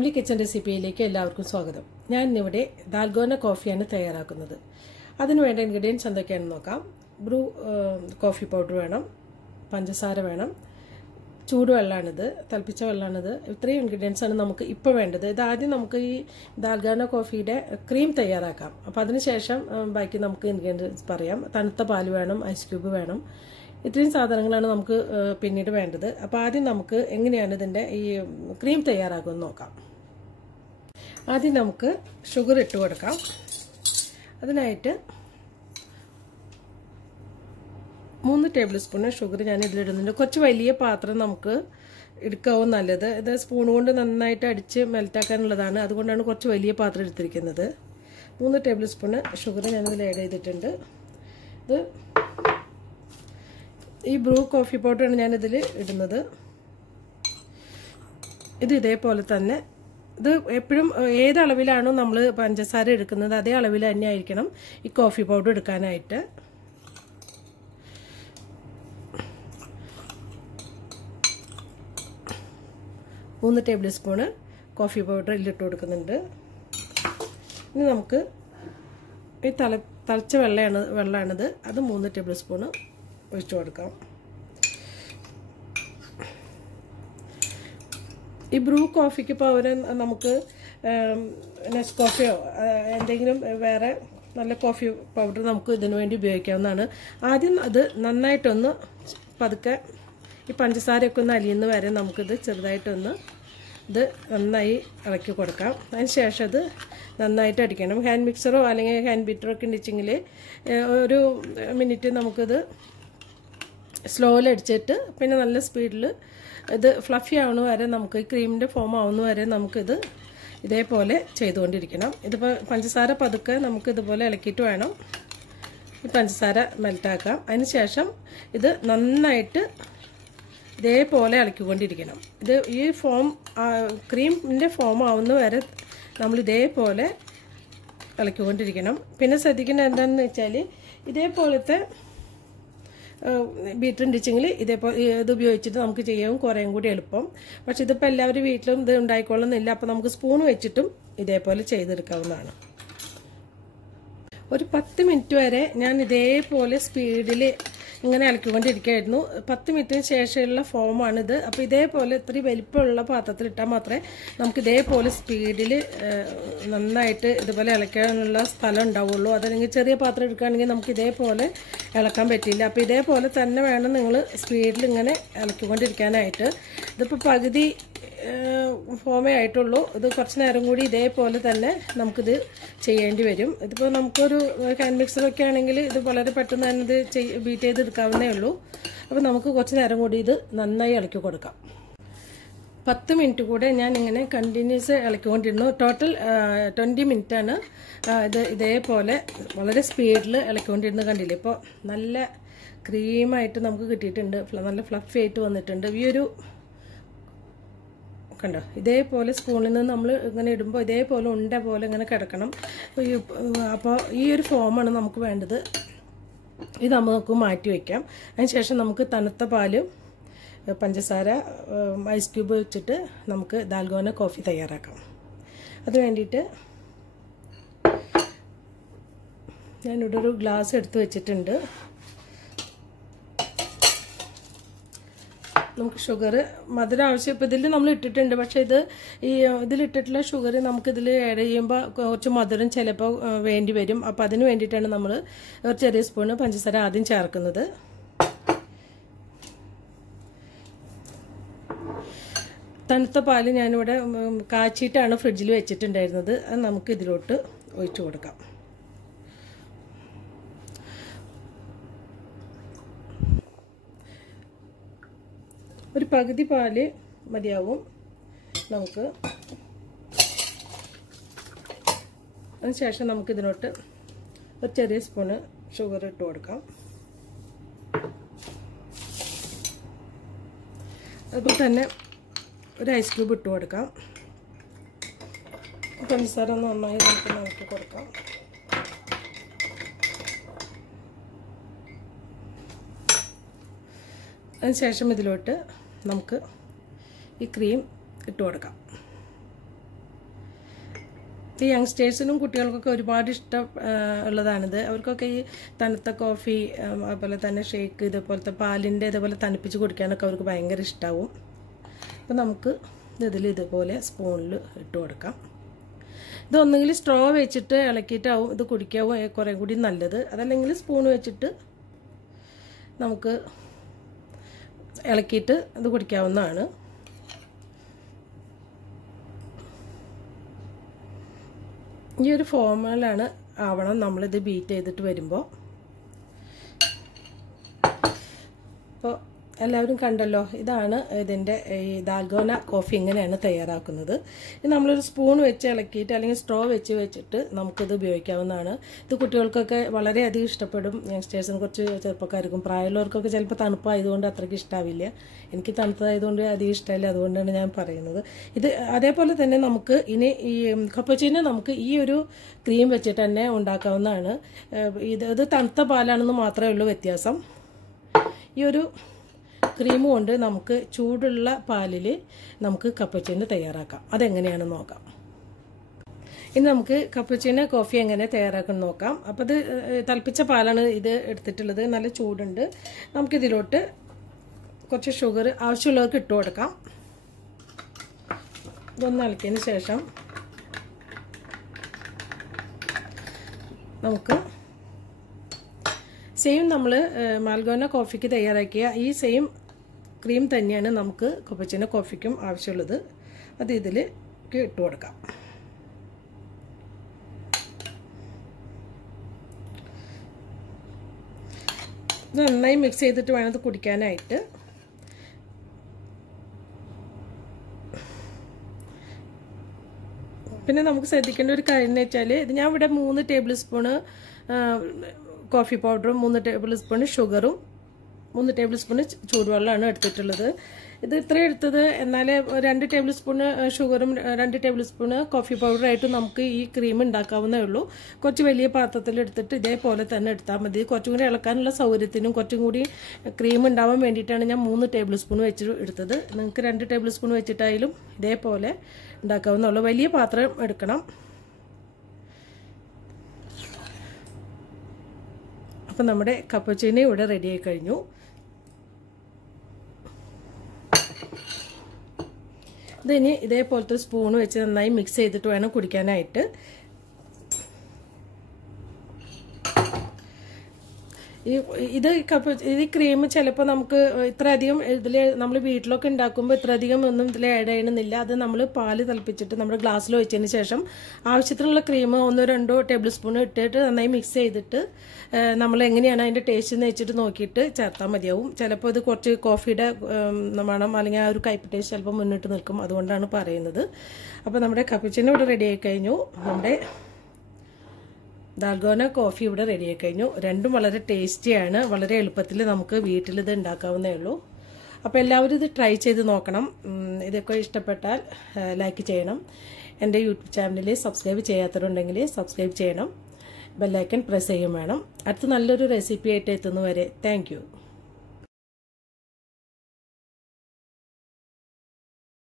Family kitchen റെസിപ്പിയിലേക്ക് എല്ലാവർക്കും സ്വാഗതം. ഞാൻ ഇന്നിവിടെ ഡാൽഗോന കോഫിയാണ് തയ്യാറാക്കുന്നത്. അതിന് വേണ്ട ഇൻഗ്രീഡിയൻസ് എന്തൊക്കെയാണെന്ന് നോക്കാം. ബ്രൂ കോഫി പൗഡർ വേണം, പഞ്ചസാര വേണം, ചൂടുവെള്ളമാണിത്, തിളപ്പിച്ച വെള്ളമാണിത്. ഇത്രയും ഇൻഗ്രീഡിയൻസ് ആണ് നമുക്ക് ഇപ്പോൾ വേണ്ടത്. ഇതാദ്യം നമുക്ക് ഈ ഡാൽഗോന കോഫിയുടെ ക്രീം തയ്യാറാക്കാം. അപ്പോൾ അതിനുശേഷം ബാക്കി നമുക്ക് ഇൻഗ്രീഡിയൻസ് പറയാം. തണുത്ത പാല് വേണം, ഐസ് ക്യൂബ് വേണം. ഇത്രയും സാധനങ്ങളാണ് നമുക്ക് പിന്നീട് വേണ്ടത്. അപ്പോൾ ആദ്യം നമുക്ക് എങ്ങനെയാണ് ഇതിൻ്റെ ഈ ക്രീം തയ്യാറാക്കുമെന്ന് നോക്കാം. ആദ്യം നമുക്ക് ഷുഗർ ഇട്ട് കൊടുക്കാം. അതിനായിട്ട് 3 ടേബിൾ സ്പൂൺ ഷുഗർ ഞാൻ ഇതിലിടുന്നുണ്ട്. കുറച്ച് വലിയ പാത്രം നമുക്ക് എടുക്കാവും നല്ലത്. ഇത് സ്പൂൺ കൊണ്ട് നന്നായിട്ട് അടിച്ച് മെൽറ്റാക്കാനുള്ളതാണ്. അതുകൊണ്ടാണ് കുറച്ച് വലിയ പാത്രം എടുത്തിരിക്കുന്നത്. 3 ടേബിൾ സ്പൂൺ ഷുഗർ ഞാനിതിൽ ആഡ് ചെയ്തിട്ടുണ്ട്. ഇത് ഈ ബ്രൂ കോഫി പൗഡറാണ് ഞാനിതിൽ ഇടുന്നത്. ഇത് ഇതേപോലെ തന്നെ, ഇത് എപ്പോഴും ഏത് അളവിലാണോ നമ്മൾ പഞ്ചസാര എടുക്കുന്നത് അതേ അളവിൽ തന്നെ ആയിരിക്കണം ഈ കോഫി പൗഡർ എടുക്കാനായിട്ട്. മൂന്ന് ടേബിൾ സ്പൂണ് കോഫി പൗഡർ ഇതിലിട്ട് കൊടുക്കുന്നുണ്ട്. ഇനി നമുക്ക് ഈ തിളച്ച വെള്ളമാണിത്, അത് 3 ടേബിൾ സ്പൂണ് ഒഴിച്ചു കൊടുക്കാം. ഈ ബ്രൂ കോഫിക്ക് പകരം നമുക്ക് നെസ്കാഫയോ എന്തെങ്കിലും വേറെ നല്ല കോഫി പൗഡർ നമുക്ക് ഇതിനു വേണ്ടി ഉപയോഗിക്കാവുന്നതാണ്. ആദ്യം അത് നന്നായിട്ടൊന്ന് പതുക്കെ ഈ പഞ്ചസാരയൊക്കെ ഒന്ന് അലിയുന്ന വരെ നമുക്കിത് ചെറുതായിട്ടൊന്ന് ഇത് നന്നായി ഇളക്കി കൊടുക്കാം. അതിന് ശേഷം അത് നന്നായിട്ട് അടിക്കണം. ഹാൻഡ് മിക്സറോ അല്ലെങ്കിൽ ഹാൻഡ് ബീറ്ററോ ഒക്കെ ഉണ്ടെങ്കിൽ ഒരു മിനിറ്റ് നമുക്കിത് സ്ലോയിൽ അടിച്ചിട്ട് പിന്നെ നല്ല സ്പീഡിൽ ഇത് ഫ്ലഫി ആവുന്ന വരെ നമുക്ക് ഈ ക്രീമിൻ്റെ ഫോം ആവുന്ന വരെ നമുക്കിത് ഇതേപോലെ ചെയ്തുകൊണ്ടിരിക്കണം. ഇതിപ്പോൾ പഞ്ചസാര പതുക്കെ നമുക്ക് ഇതുപോലെ ഇളക്കിയിട്ട് വേണം ഈ പഞ്ചസാര മെൽറ്റാക്കാം. അതിന് ശേഷം ഇത് നന്നായിട്ട് ഇതേപോലെ ഇളക്കിക്കൊണ്ടിരിക്കണം. ഇത് ഈ ഫോം ക്രീമിൻ്റെ ഫോം ആവുന്ന വരെ നമ്മൾ ഇതേപോലെ ഇളക്കിക്കൊണ്ടിരിക്കണം. പിന്നെ ശ്രദ്ധിക്കേണ്ടത് എന്താണെന്ന് വെച്ചാൽ ഇതേപോലത്തെ ബീറ്റർ ഉണ്ടെങ്കിൽ ഇതേപോലെ ഇത് ഉപയോഗിച്ചിട്ട് നമുക്ക് ചെയ്യാവും കുറേയും കൂടി എളുപ്പം. പക്ഷെ ഇതിപ്പോൾ എല്ലാവരും വീട്ടിലും ഇത് ഉണ്ടായിക്കൊള്ളുന്നില്ല. അപ്പോൾ നമുക്ക് സ്പൂൺ വെച്ചിട്ടും ഇതേപോലെ ചെയ്തെടുക്കാവുന്നതാണ്. ഒരു 10 മിനിറ്റ് വരെ ഞാൻ ഇതേപോലെ സ്പീഡിൽ ഇങ്ങനെ ഇളക്കിക്കൊണ്ടിരിക്കുകയായിരുന്നു. 10 മിനിറ്റിന് ശേഷമുള്ള ഫോമാണിത്. അപ്പോൾ ഇതേപോലെ ഇത്തിരി വലിപ്പമുള്ള പാത്രത്തിലിട്ടാൽ മാത്രമേ നമുക്ക് ഇതേപോലെ സ്പീഡിൽ നന്നായിട്ട് ഇതുപോലെ ഇളക്കാനുള്ള സ്ഥലം ഉണ്ടാവുള്ളൂ. അതല്ലെങ്കിൽ ചെറിയ പാത്രം എടുക്കുകയാണെങ്കിൽ നമുക്ക് ഇതേപോലെ ഇളക്കാൻ പറ്റില്ല. അപ്പോൾ ഇതേപോലെ തന്നെ വേണം നിങ്ങൾ സ്പീഡിൽ ഇങ്ങനെ ഇളക്കിക്കൊണ്ടിരിക്കാനായിട്ട്. ഇതിപ്പോൾ പകുതി ഫോമേ ആയിട്ടുള്ളൂ. ഇത് കുറച്ച് നേരം കൂടി ഇതേപോലെ തന്നെ നമുക്കിത് ചെയ്യേണ്ടി വരും. ഇതിപ്പോൾ നമുക്കൊരു ഹാൻഡ് മിക്സറൊക്കെ ആണെങ്കിൽ ഇത് വളരെ പെട്ടെന്ന് തന്നെ ഇത് ബീറ്റ് ചെയ്തെടുക്കാവുന്നേ ഉള്ളൂ. അപ്പോൾ നമുക്ക് കുറച്ച് നേരം കൂടി ഇത് നന്നായി ഇളക്കി കൊടുക്കാം. 10 മിനിറ്റ് കൂടെ ഞാൻ ഇങ്ങനെ കണ്ടിന്യൂസ് ഇളക്കിക്കൊണ്ടിരുന്നു. ടോട്ടൽ 20 മിനിറ്റാണ് ഇത് ഇതേപോലെ വളരെ സ്പീഡിൽ ഇളക്കിക്കൊണ്ടിരുന്ന് കണ്ടില്ലേ. ഇപ്പോൾ നല്ല ക്രീമായിട്ട് നമുക്ക് കിട്ടിയിട്ടുണ്ട്, നല്ല ഫ്ലഫി ആയിട്ട് വന്നിട്ടുണ്ട്. ഈ ഒരു കണ്ടോ, ഇതേപോലെ സ്പൂണിൽ നിന്ന് നമ്മൾ ഇങ്ങനെ ഇടുമ്പോൾ ഇതേപോലെ ഉണ്ട പോലെ ഇങ്ങനെ കിടക്കണം. അപ്പോൾ ഈ ഒരു ഫോമാണ് നമുക്ക് വേണ്ടത്. ഇത് നമുക്ക് മാറ്റി വയ്ക്കാം. അതിനുശേഷം നമുക്ക് തണുത്ത പാലും പഞ്ചസാര ഐസ് ക്യൂബ് വെച്ചിട്ട് നമുക്ക് ഡാൽഗോന കോഫി തയ്യാറാക്കാം. അത് വേണ്ടിയിട്ട് ഞാനിവിടെ ഒരു ഗ്ലാസ് എടുത്ത് വെച്ചിട്ടുണ്ട്. നമുക്ക് ഷുഗർ മധുരം ആവശ്യം ഇപ്പോൾ ഇതിൽ നമ്മൾ ഇട്ടിട്ടുണ്ട്. പക്ഷേ ഇതിലിട്ടിട്ടുള്ള ഷുഗർ നമുക്കിതിൽ ആഡ് ചെയ്യുമ്പോൾ കുറച്ച് മധുരം ചിലപ്പോൾ വേണ്ടി വരും. അപ്പോൾ അതിന് വേണ്ടിയിട്ടാണ് നമ്മൾ ഒരു ചെറിയ സ്പൂണ് പഞ്ചസാര ആദ്യം ചേർക്കുന്നത്. തണുത്ത പാല് ഞാനിവിടെ കാച്ചിയിട്ടാണ് ഫ്രിഡ്ജിൽ വെച്ചിട്ടുണ്ടായിരുന്നത്. അത് നമുക്ക് ഇതിലോട്ട് ഒഴിച്ചു കൊടുക്കാം. ഒരു പകുതി പാല് മതിയാവും നമുക്ക്. അതിനുശേഷം നമുക്കിതിനോട്ട് ഒരു ചെറിയ സ്പൂണ് ഷുഗർ ഇട്ട് കൊടുക്കാം. അതുപോലെ തന്നെ ഒരു ഐസ് ക്യൂബ് ഇട്ട് കൊടുക്കാം. പഞ്ചസാര ഒന്ന് നന്നായി നമുക്ക് ഇളക്കി കൊടുക്കാം. അതിനുശേഷം ഇതിലോട്ട് നമുക്ക് ഈ ക്രീം ഇട്ട് കൊടുക്കാം. ഈ യങ്സ്റ്റേഴ്സിനും കുട്ടികൾക്കൊക്കെ ഒരുപാട് ഇഷ്ടം ഉള്ളതാണിത്. അവർക്കൊക്കെ ഈ തണുത്ത കോഫി അതുപോലെ തന്നെ ഷേക്ക് ഇതുപോലത്തെ പാലിൻ്റെ ഇതുപോലെ തണുപ്പിച്ച് കുടിക്കാനൊക്കെ അവർക്ക് ഭയങ്കര ഇഷ്ടമാവും. അപ്പോൾ നമുക്ക് ഇതുപോലെ സ്പൂണിൽ ഇട്ട് കൊടുക്കാം. ഇതൊന്നെങ്കിൽ സ്ട്രോ വെച്ചിട്ട് ഇളക്കിയിട്ടാവും ഇത് കുടിക്കാവും കുറേ കൂടി നല്ലത്. അതല്ലെങ്കിൽ സ്പൂൺ വെച്ചിട്ട് നമുക്ക് ഇളക്കിയിട്ട് ഇത് കുടിക്കാവുന്നതാണ്. ഈ ഒരു ഫോമിലാണ് ആവണം നമ്മളിത് ബീറ്റ് ചെയ്തിട്ട് വരുമ്പോൾ. അപ്പോൾ എല്ലാവരും കണ്ടല്ലോ, ഇതാണ് ഇതിൻ്റെ ഈ ഡാൽഗോന കോഫി ഇങ്ങനെയാണ് തയ്യാറാക്കുന്നത്. ഇത് നമ്മളൊരു സ്പൂൺ വെച്ച് ഇളക്കിയിട്ട് അല്ലെങ്കിൽ സ്ട്രോ വെച്ചിട്ട് നമുക്കിത് ഉപയോഗിക്കാവുന്നതാണ്. ഇത് കുട്ടികൾക്കൊക്കെ വളരെയധികം ഇഷ്ടപ്പെടും. യങ്സ്റ്റേഴ്സിന് കുറച്ച് ചെറുപ്പക്കാർക്കും പ്രായമുള്ളവർക്കൊക്കെ ചിലപ്പോൾ തണുപ്പായതുകൊണ്ട് അത്രയ്ക്ക് ഇഷ്ടാവില്ല. എനിക്ക് തണുത്തതായതുകൊണ്ട് അധികം ഇഷ്ടമില്ല, അതുകൊണ്ടാണ് ഞാൻ പറയുന്നത്. ഇത് അതേപോലെ തന്നെ നമുക്ക് ഇനി ഈ കപ്പുച്ചിനോ നമുക്ക് ഈ ഒരു ക്രീം വെച്ചിട്ട് തന്നെ ഉണ്ടാക്കാവുന്നതാണ്. ഇത് തണുത്ത പാലാണെന്ന് മാത്രമേ ഉള്ളൂ വ്യത്യാസം. ഈ ഒരു ക്രീം കൊണ്ട് നമുക്ക് ചൂടുള്ള പാലിൽ നമുക്ക് കപ്പുച്ചിനോ തയ്യാറാക്കാം. അതെങ്ങനെയാണെന്ന് നോക്കാം. ഇനി നമുക്ക് കപ്പുച്ചിനോ കോഫി എങ്ങനെ തയ്യാറാക്കണം നോക്കാം. അപ്പോൾ ഇത് തിളപ്പിച്ച പാലാണ് ഇത് എടുത്തിട്ടുള്ളത്. നല്ല ചൂടുണ്ട്. നമുക്കിതിലോട്ട് കുറച്ച് ഷുഗർ ആവശ്യമുള്ളവർക്ക് ഇട്ട് കൊടുക്കാം. ഇതൊന്ന് ഇളക്കിയതിന് ശേഷം നമുക്ക് സെയിം നമ്മൾ ഡാൽഗോന കോഫിക്ക് തയ്യാറാക്കിയ ഈ സെയിം ക്രീം തന്നെയാണ് നമുക്ക് കപ്പുച്ചിനോ കോഫിക്കും ആവശ്യമുള്ളത്. അത് ഇതിലേക്ക് ഇട്ട് കൊടുക്കാം. നന്നായി മിക്സ് ചെയ്തിട്ട് വേണം ഇത് കുടിക്കാനായിട്ട്. പിന്നെ നമുക്ക് ശ്രദ്ധിക്കേണ്ട ഒരു കാര്യം എന്ന് വെച്ചാൽ ഇത് ഞാൻ ഇവിടെ 3 ടേബിൾ സ്പൂണ് കോഫി പൗഡറും 3 ടേബിൾ സ്പൂൺ ഷുഗറും 3 ടേബിൾ സ്പൂൺ ചൂടുവെള്ളമാണ് എടുത്തിട്ടുള്ളത്. ഇത് ഇത്രയും എടുത്തത്. എന്നാൽ 2 ടേബിൾ സ്പൂൺ ഷുഗറും 2 ടേബിൾ സ്പൂൺ കോഫി പൗഡറായിട്ട് നമുക്ക് ഈ ക്രീം ഉണ്ടാക്കാവുന്നേ ഉള്ളൂ. കുറച്ച് വലിയ പാത്രത്തിൽ എടുത്തിട്ട് ഇതേപോലെ തന്നെ എടുത്താൽ മതി. കുറച്ചും കൂടി ഇളക്കാനുള്ള സൗകര്യത്തിനും കുറച്ചും കൂടി ക്രീം ഉണ്ടാവാൻ വേണ്ടിയിട്ടാണ് ഞാൻ 3 ടേബിൾ സ്പൂൺ വെച്ച് എടുത്തത്. നിങ്ങൾക്ക് 2 ടേബിൾ സ്പൂൺ വെച്ചിട്ടായാലും ഇതേപോലെ ഉണ്ടാക്കാവുന്നുള്ളൂ. വലിയ പാത്രം എടുക്കണം. അപ്പോൾ നമ്മുടെ കപ്പുച്ചിനോ ഇവിടെ റെഡിയായി കഴിഞ്ഞു. ഇതിനി ഇതേപോലത്തെ സ്പൂൺ വെച്ച് നന്നായി മിക്സ് ചെയ്തിട്ട് വേണം കുടിക്കാനായിട്ട്. ഈ ക്രീം ചിലപ്പോൾ നമുക്ക് ഇത്രയധികം ഇതിൽ നമ്മൾ വീട്ടിലൊക്കെ ഉണ്ടാക്കുമ്പോൾ ഇത്രയധികം ഒന്നും ഇതിൽ ആഡ് ചെയ്യണമെന്നില്ല. അത് നമ്മൾ പാല് തിളപ്പിച്ചിട്ട് നമ്മുടെ ഗ്ലാസ്സിൽ ഒഴിച്ചതിന് ശേഷം ആവശ്യത്തിനുള്ള ക്രീം 1-2 ടേബിൾ സ്പൂൺ ഇട്ടിട്ട് നന്നായി മിക്സ് ചെയ്തിട്ട് നമ്മൾ എങ്ങനെയാണ് അതിൻ്റെ ടേസ്റ്റ് എന്ന് വെച്ചിട്ട് നോക്കിയിട്ട് ചേർത്താൽ മതിയാവും. ചിലപ്പോൾ ഇത് കുറച്ച് കോഫിയുടെ മണം അല്ലെങ്കിൽ ആ ഒരു കയ്പ് ടേസ്റ്റ് ചിലപ്പോൾ മുന്നിട്ട് നിൽക്കും. അതുകൊണ്ടാണ് പറയുന്നത്. അപ്പോൾ നമ്മുടെ കപ്പുച്ചിനോ ഇവിടെ റെഡി ആയി കഴിഞ്ഞു. നമ്മുടെ ഡാൽഗോന കോഫി ഇവിടെ റെഡിയായി കഴിഞ്ഞു. രണ്ടും വളരെ ടേസ്റ്റിയാണ്. വളരെ എളുപ്പത്തിൽ നമുക്ക് വീട്ടിലിത് ഉണ്ടാക്കാവുന്നേ ഉള്ളൂ. അപ്പോൾ എല്ലാവരും ഇത് ട്രൈ ചെയ്ത് നോക്കണം. ഇതൊക്കെ ഇഷ്ടപ്പെട്ടാൽ ലൈക്ക് ചെയ്യണം. എൻ്റെ യൂട്യൂബ് ചാനലിൽ സബ്സ്ക്രൈബ് ചെയ്യാത്തവരുണ്ടെങ്കിൽ സബ്സ്ക്രൈബ് ചെയ്യണം. ബെല്ലൈക്കൺ പ്രസ് ചെയ്യും വേണം. അടുത്ത നല്ലൊരു റെസിപ്പി ആയിട്ട് എത്തുന്നവരെ താങ്ക് യു.